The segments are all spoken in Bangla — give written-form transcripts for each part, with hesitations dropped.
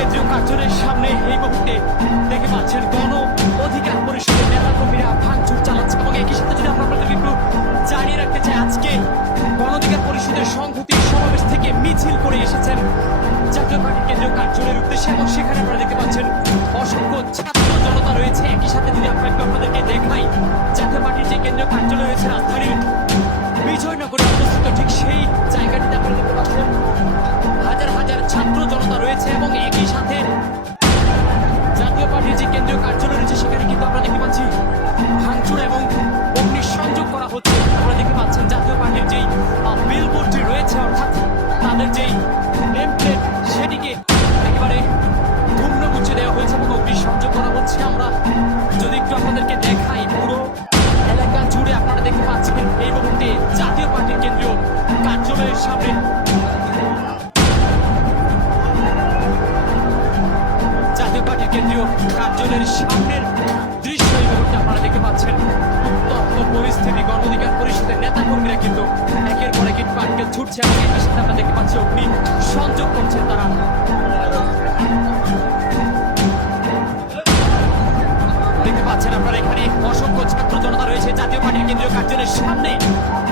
কেন্দ্রীয় কার্যালয়ের সামনে এই মুহূর্তে দেখে পাচ্ছেন গণ অধিকার পরিষদের নেতা কর্মীরা ভাঙচুর চালাচ্ছে এবং একই সাথে যদি আমরা আপনাদেরকে একটু জানিয়ে রাখতে চাই, আজকে গণ অধিকার পরিষদের সংহতি সমাবেশ থেকে মিছিল করে এসেছেন জাতীয় পার্টির কেন্দ্রীয় কার্যালয়ের উদ্দেশ্যে এবং সেখানে আপনারা দেখতে পাচ্ছেন অসংখ্য ছাত্র জনতা রয়েছে। একই সাথে যদি আমরা একটু আপনাদেরকে দেখাই, জাতীয় পার্টির যে কেন্দ্রীয় কার্যালয় রয়েছে রাজধানীর বিজয়নগরে অবস্থিত, ঠিক সেই জায়গাটিতে আপনারা দেখতে পাচ্ছেন হাজার হাজার ছাত্র জনতা রয়েছে এবং একই সাথে জাতীয় পার্টির যে কেন্দ্রীয় কার্যালয় রয়েছে সেখানে কিন্তু আমরা দেখতে পাচ্ছি ভাঙচুর এবং অগ্নিসংযোগ করা হচ্ছে। আপনারা দেখতে পাচ্ছেন জাতীয় পার্টির যেই বিলবোর্ডটি রয়েছে, অর্থাৎ তাদের যেই নেম প্লেট, সেটিকে একেবারে ধুমড়ে মুছে দেওয়া হয়েছে এবং অগ্নিসংযোগ করা হচ্ছে। আমরা যদি একটু আপনাদেরকে দেখাই, পুরো এলাকা জুড়ে আপনারা দেখতে পাচ্ছেন এই মুহূর্তে জাতীয় পার্টির কেন্দ্রীয় কার্যালয়ের সামনে জাতীয় পার্টির কেন্দ্রীয় কার্যালয়ের সামনের দৃশ্য এই মুহূর্তে আপনারা দেখতে পাচ্ছেন। উত্তপ্ত পরিস্থিতি, গণ অধিকার পরিষদের নেতা কর্মীরা কিন্তু একের পর এক ইট পাটকেল ছুটছে এবং একই সাথে আমরা দেখতে পাচ্ছি অগ্নি সংযোগ করছেন তারা। দেখতে পাচ্ছেন আপনারা এখানে অসংখ্য ছাত্র জনতা রয়েছে জাতীয় পার্টির কেন্দ্রীয় কার্যালয়ের সামনে।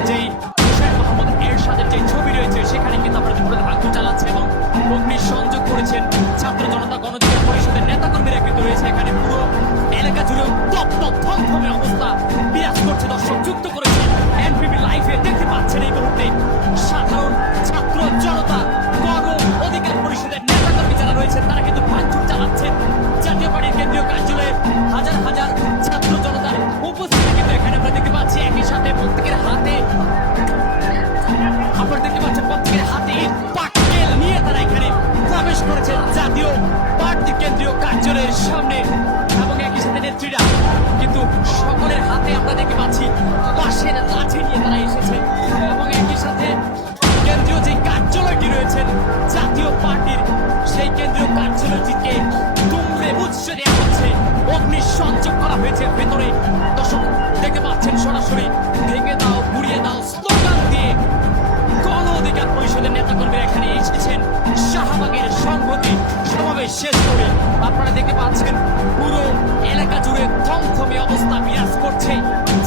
যেই হুসেন মোহাম্মদ এরশাদের যে ছবি রয়েছে সেখানে কিন্তু আপনারা দেখতে পাচ্ছেন ভাঙচুর চালাচ্ছে এবং অগ্নি সংযোগ করেছেন ছাত্র জনতা। গণ অধিকার পরিষদের নেতা কর্মীরা কিন্তু রয়েছে এখানে। পুরো এলাকা জুড়ে উত্তপ্ত থমথমে অবস্থা বিরাজ করছে। দর্শক যুক্ত করেছে এনপিবি লাইভে দেখতে পাচ্ছেন এই মুহূর্তে সাধারণ ছাত্র জনতা, গণ অধিকার পরিষদের নেতা কর্মী যারা রয়েছে তারা কিন্তু ভাঙচুর চালাচ্ছেন জাতীয় পার্টির কেন্দ্রীয় কার্যালয়ে। হাজার হাজার ছাত্র জনতার উপস্থিতি কিন্তু এখানে আমরা দেখতে পাচ্ছি। একই সাথে প্রত্যেকের হাতে আপনারা দেখতে পাচ্ছেন প্রত্যেকের হাতে পাটকেল নিয়ে তারা এখানে প্রবেশ করেছে জাতীয় পার্টির কেন্দ্রীয় কার্যালয়ের সামনে এবং একই সাথে নেত্রীরা কিন্তু সকলের হাতে আমরা দেখতে পাচ্ছি বাঁশের লাঠি নিয়ে তারা এসেছে এবং একই সাথে কেন্দ্রীয় যে কার্যালয়টি রয়েছে জাতীয় পার্টির সেই কেন্দ্রীয় কার্যালয়টিকে দুমড়ে মুচড়ে দেওয়া হচ্ছে, অগ্নি সংযোগ করা হয়েছে ভেতরে। দর্শক দেখতে পাচ্ছেন সরাসরি ভেঙে দাও, গুড়িয়ে দাও স্লোগান দিয়ে গণ অধিকার পরিষদের নেতাকর্মীরা এখানে এসেছেন শাহবাগের সংহতি সমাবেশ শেষ করে। আপনারা দেখতে পাচ্ছেন পুরো এলাকা জুড়ে থমথমে অবস্থা বিরাজ করছে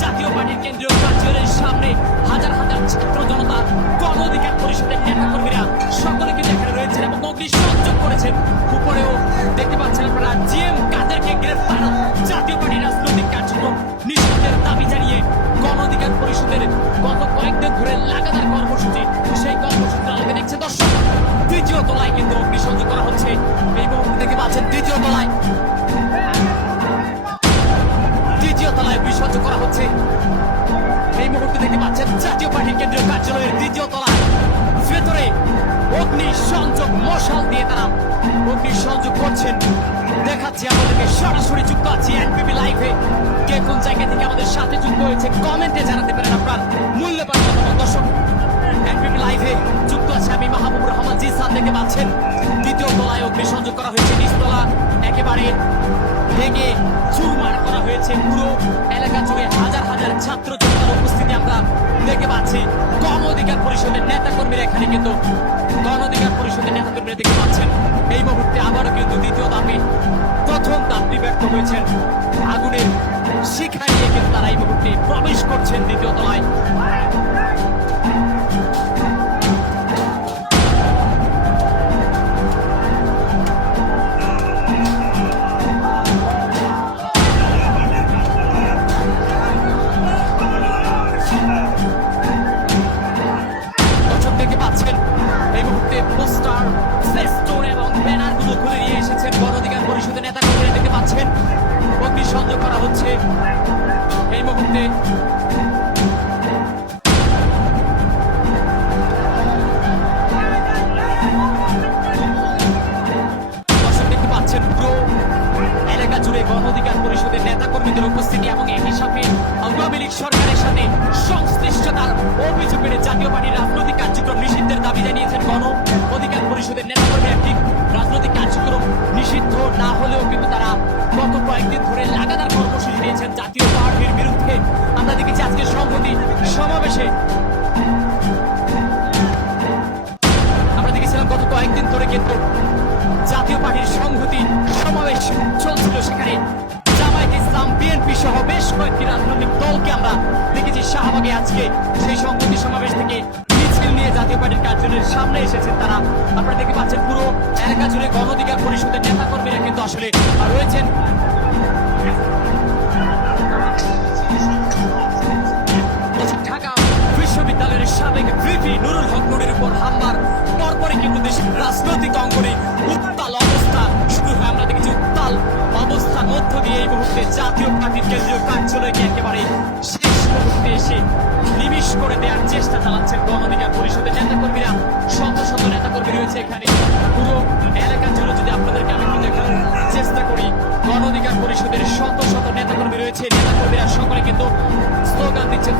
জাতীয় পার্টির কেন্দ্রীয় কার্যালয়ের সামনে। হাজার হাজার ছাত্র জনতা, গণ অধিকার পরিষদের নেতাকর্মীরা সকলে কিন্তু এখানে রয়েছেন এবং অগ্নি সংযোগ করেছেন। উপরেও দেখতে পাচ্ছেন আপনারা জিএম কাদেরকে গ্রেফতার, জাতীয় পার্টির রাজনৈতিক কার্যক্রম নিষিদ্ধের দাবি জানিয়ে গণ অধিকার পরিষদের গত কয়েকদিন ধরে লাগাতার কর্মসূচি, সেই কর্মসূচির আলোকে দেখছে দর্শক দ্বিতীয় তলায় কিন্তু অগ্নিসংযোগ করা হচ্ছে। এই মুহূর্তে দেখতে পাচ্ছেন দ্বিতীয় তলায় অগ্নিসংযোগ করা হচ্ছে। এই মুহূর্তে দেখতে পাচ্ছেন জাতীয় পার্টির কেন্দ্রীয় কার্যালয়ের দ্বিতীয় তলায় ভেতরে অগ্নি সংযোগ মশাল দিয়ে তারা অগ্নি সংযোগ করছেন। দেখাচ্ছি আমাদেরকে, সরাসরি যুক্ত আছি এনপিবি লাইভে। কে কোন জায়গা থেকে আমাদের সাথে যুক্ত হয়েছে কমেন্টে জানাতে পারেন আপনার মূল্যবান মতামত। দর্শক এনপিবি লাইভে যুক্ত আছে আমি মাহবুবুর রহমান জিসান। দেখতে পাচ্ছেন দ্বিতীয় তলায় অগ্নিসংযোগ করা হয়েছে, নিচতলা একেবারে ভেঙে চুরমার করা হয়েছে। পুরো এলাকা জুড়ে হাজার হাজার ছাত্র জনতার উপস্থিতি আমরা দেখতে পাচ্ছি। গণ অধিকার পরিষদের নেতা কর্মীরা এখানে কিন্তু গণ অধিকার পরিষদের নেতা কর্মীরা দেখতে পাচ্ছেন এই মুহূর্তে আবারও কিন্তু দ্বিতীয় দাবি, প্রথম দাবি ব্যর্থ হয়েছেন। আগুনের শিখা নিয়ে কিন্তু তারা এই মুহূর্তে প্রবেশ করছেন দ্বিতীয় তলায়। পোস্টার, ফেস্টুন এবং ব্যানারগুলো খুলে নিয়ে এসেছেন গণ অধিকার পরিষদের নেতা কর্মীরা। দেখতে পাচ্ছেন অগ্নিসংযোগ করা হচ্ছে এই মুহূর্তে। দেখতে পাচ্ছেন পুরো এলাকা জুড়ে গণ অধিকার পরিষদের নেতা কর্মীদের উপস্থিতি এবং একই সাথে আওয়ামী লীগ সরকারের সাথে সংশ্লিষ্টতার অভিযোগ পেয়ে জাতীয় পার্টির রাজনৈতিক কার্যক্রম নিষিদ্ধের দাবি জানিয়েছেন গণ অধিকার পরিষদের নেতা কর্মীরা। ঠিক রাজনৈতিক কার্যক্রম নিষিদ্ধ না হলেও কিন্তু তারা গত কয়েকদিন ধরে লাগাতার কর্মসূচি নিয়েছেন জাতীয় পার্টির বিরুদ্ধে। আমরা দেখেছি আজকে সংহতি সমাবেশে আমরা দেখেছিলাম গত কয়েকদিন ধরে কিন্তু জাতীয় পার্টির কয়েকটি রাজনৈতিক দলকে আমরা দেখেছি শাহবাগে আজকে সেই সংহতি সমাবেশ থেকে মিছিল নিয়ে জাতীয় পার্টির কার্যালয়ের সামনে এসেছেন তারা। আপনারা দেখতে পাচ্ছেন পুরো এলাকা জুড়ে গণ অধিকার পরিষদের নেতা কর্মীরা কিন্তু আসলে রয়েছেন। ঢাকা বিশ্ববিদ্যালয়ের সাবেক ভিপি নুরুল হক নুরের উপর হামলার পরপরই কিন্তু দেশের রাজনৈতিক অঙ্গনে উত্তাল অবস্থা শুরু হয়। আমরা দেখেছি উত্তাল অবস্থার মধ্য দিয়ে এই মুহূর্তে জাতীয় পার্টির কেন্দ্রীয় কার্যালয়কে একেবারে শেষ মুহূর্তে এসে নিমিষ করে দেওয়ার চেষ্টা চালাচ্ছেন গণ অধিকার পরিষদের নেতাকর্মীরা। শত শত নেতাকর্মী রয়েছে এখানে। পুরো এলাকা জুড়ে যদি আপনাদেরকে আমি একটু দেখানোর চেষ্টা করি, গণ অধিকার পরিষদের শত শত নেতাকর্মী রয়েছে। নেতাকর্মীরা সকলে কিন্তু স্লোগান দিচ্ছেন,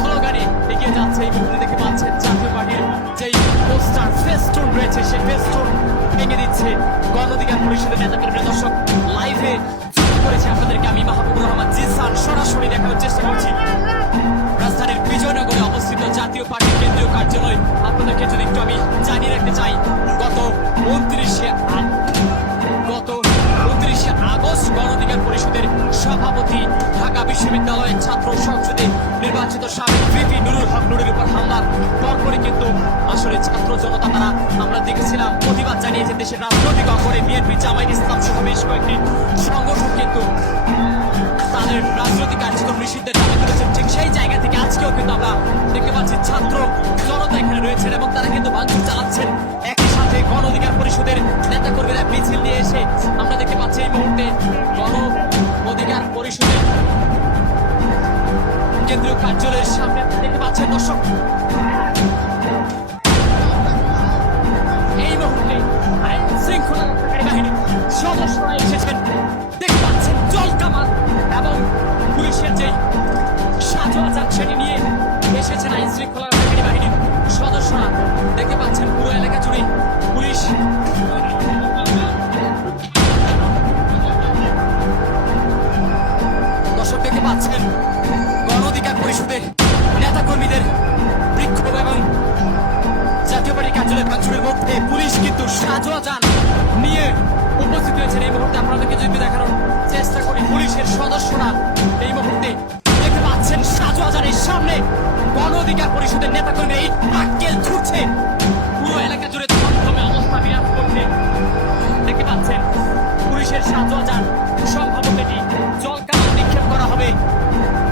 স্লোগানে এগিয়ে যাচ্ছে। এই মুহূর্তে দেখতে পাচ্ছেন জাতীয় পার্টির যেই পোস্টার ফেস্টুন রয়েছে সেই ফেস্টুন ভেঙে দিচ্ছে গণ অধিকার পরিষদের নেতাকর্মীরা। দর্শক লাইভে যুক্ত করেছে আপনাদেরকে আমি মাহবুবুর রহমান জিসান সরাসরি দেখানোর চেষ্টা করছি রাজধানীর বিজয়নগরে অবস্থিত জাতীয় পার্টির কেন্দ্রীয় কার্যালয়। আপনাদেরকে যদি একটু আমি জানিয়ে রাখতে চাই, গত 29শে আগস্ট গণ অধিকার পরিষদের সভাপতি ঢাকা বিশ্ববিদ্যালয়ের ছাত্র সংসদে নির্বাচিত সাবেক ভিপি নুরুল হক নুরের উপর হামলার পরপরই কিন্তু আসলে ছাত্র জনতা তারা আমরা দেখেছিলাম প্রতিবাদ জানিয়েছে। দেশের রাজনৈতিক অঙ্গনে বিএনপি, জামায়াত ইসলাম সহ বেশ কয়েকটি সংগঠন কিন্তু তাদের রাজনৈতিক কার্যক্রম নিষিদ্ধের দাবি করেছেন। ঠিক সেই জায়গা থেকে আজকেও কিন্তু আমরা দেখতে পাচ্ছি ছাত্র জনতা এখানে রয়েছেন এবং তারা কিন্তু ভাঙচুর চালাচ্ছেন। একই সাথে গণ অধিকার পরিষদের নেতাকর্মীরা মিছিল নিয়ে এসে আমরা দেখতে পাচ্ছি এই মুহূর্তে গণ অধিকার পরিষদের কেন্দ্রীয় কার্যালয়ের সামনে দেখতে পাচ্ছেন দর্শক। এই মুহূর্তে আইন শৃঙ্খলা রক্ষাকারী বাহিনীর সদস্যরা এসেছেন। দেখতে পাচ্ছেন জল কামান এবং পুলিশের যে সাজোয়াজান সেটি নিয়ে এসেছেন আইন শৃঙ্খলা রক্ষাকারী বাহিনীর সদস্যরা। দেখতে পাচ্ছেন পুরো এলাকা জুড়ে পুলিশ দর্শক দেখতে পাচ্ছেন গণ অধিকার পরিষদের নেতাকর্মীদের বিক্ষোভ এবং জাতীয় পার্টির কার্যালয় ভাঙচুরের মধ্যে পুলিশ কিন্তু সাজোয়াজান নিয়ে উপস্থিত হয়েছেন। এই মুহূর্তে আপনাদেরকে যদি দেখানোর চেষ্টা করি, পুলিশের সদস্যরা এই মুহূর্তে দেখতে পাচ্ছেন সাজোয়াজানের সামনে গণ অধিকার পরিষদের নেতাকর্মীরা এই পাটকেল ছুটছে। পুরো এলাকা জুড়ে থমথমে অবস্থা বিরাজ করছে। দেখতে পাচ্ছেন পুলিশের সাজোয়াজান, সম্ভবত এটি জলকামান নিক্ষেপ করা হবে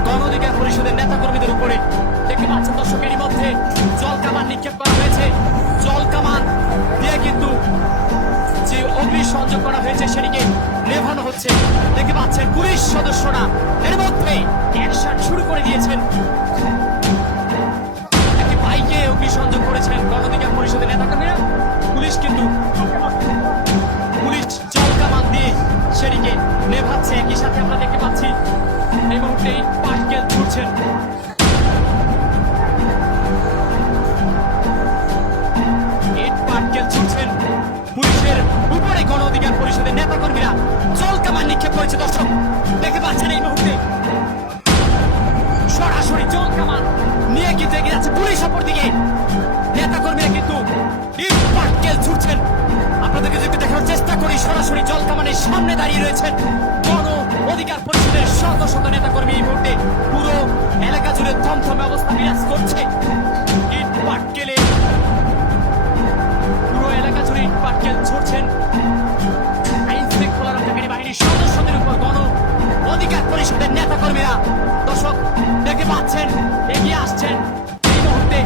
গণ অধিকার পরিষদের নেতাকর্মীদের উপরে। দেখতে পাচ্ছেন দর্শকেরই মধ্যে জলকামান নিক্ষেপ করা হয়েছে। জলকামান দিয়ে কিন্তু যে অগ্নি সংযোগ করা হয়েছে সেটিকে নেভানো হচ্ছে। দেখতে পাচ্ছেন পুলিশ সদস্যরা এর মধ্যে অ্যাকশন শুরু করে দিয়েছেন। একটি বাইকে অগ্নি সংযোগ করেছেন গণ অধিকার পরিষদের নেতাকর্মীরা। পুলিশ কিন্তু জলকামান দিয়ে সেটিকে নেভাচ্ছে। একই সাথে আমরা দেখতে পাচ্ছি এই মুহূর্তে পাটকেল ছুটছেন। পুলিশের উপরে গণ অধিকার পরিষদের নেতাকর্মীরা জলকামান নিক্ষেপ করেছে। দর্শক দেখতে পাচ্ছেন এই মুহূর্তে সরাসরি জলকামান নিয়ে কিন্তু এগিয়ে যাচ্ছে পুলিশ। অপর দিকে নেতাকর্মীরা কিন্তু পাটকেল ছুটছেন। আপনাদেরকে যদি দেখানোর চেষ্টা করি, সরাসরি জলকামানের সামনে দাঁড়িয়ে রয়েছেন গণ অধিকার পরিষদের শত শত নেতাকর্মী। এই মুহূর্তে পুরো এলাকা জুড়ে থমথমে অবস্থা বিরাজ করছে। ইট পাটকেলে পুরো এলাকা জুড়ে ইট পাটকেল ছুটছেন আইন শৃঙ্খলা রক্ষাকারী বাহিনীর সদস্যদের উপর গণ অধিকার পরিষদের নেতাকর্মীরা। দর্শক দেখতে পাচ্ছেন এগিয়ে আসছেন এই মুহূর্তে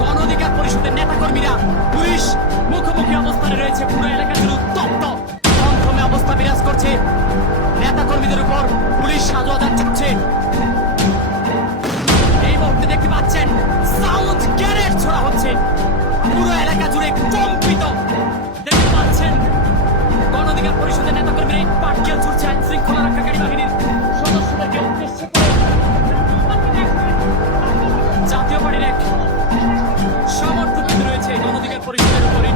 গণ অধিকার পরিষদের নেতাকর্মীরা। পুলিশ মুখোমুখি অবস্থানে রয়েছে। পুরো এলাকা জুড়ে উত্তপ্ত থমথমে অবস্থা বিরাজ করছে। নেতাকর্মীদের উপর পুলিশ সাজোয়াজান ছুটছে। এই মুহূর্তে দেখতে পাচ্ছেন সাউন্ড গ্রেনেড ছোড়া হচ্ছে। পুরো এলাকা জুড়ে কম্পিত। দেখতে পাচ্ছেন গণ অধিকার পরিষদের নেতাকর্মীরা পাটকেল ছুটছে আইন শৃঙ্খলা রক্ষাকারী বাহিনীর সদস্যদেরকে উদ্দেশ্য করে। জাতীয় পার্টির এক সমর্থক রয়েছে গণ অধিকার পরিষদের উপরে।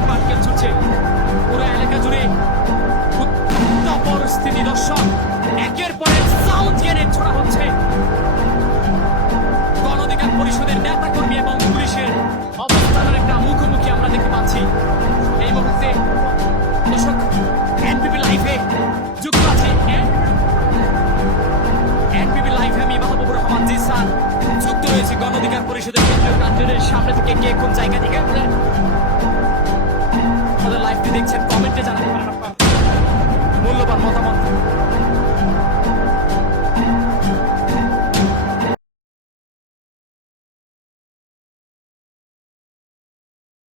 পরিষদের কেন্দ্রীয় কার্যালয়ের সামনে থেকে কে কোন জায়গা থেকে আমাদের লাইভটি দেখছেন, কমেন্টে জানাতে পারেন আপনার মূল্যবান মতামত।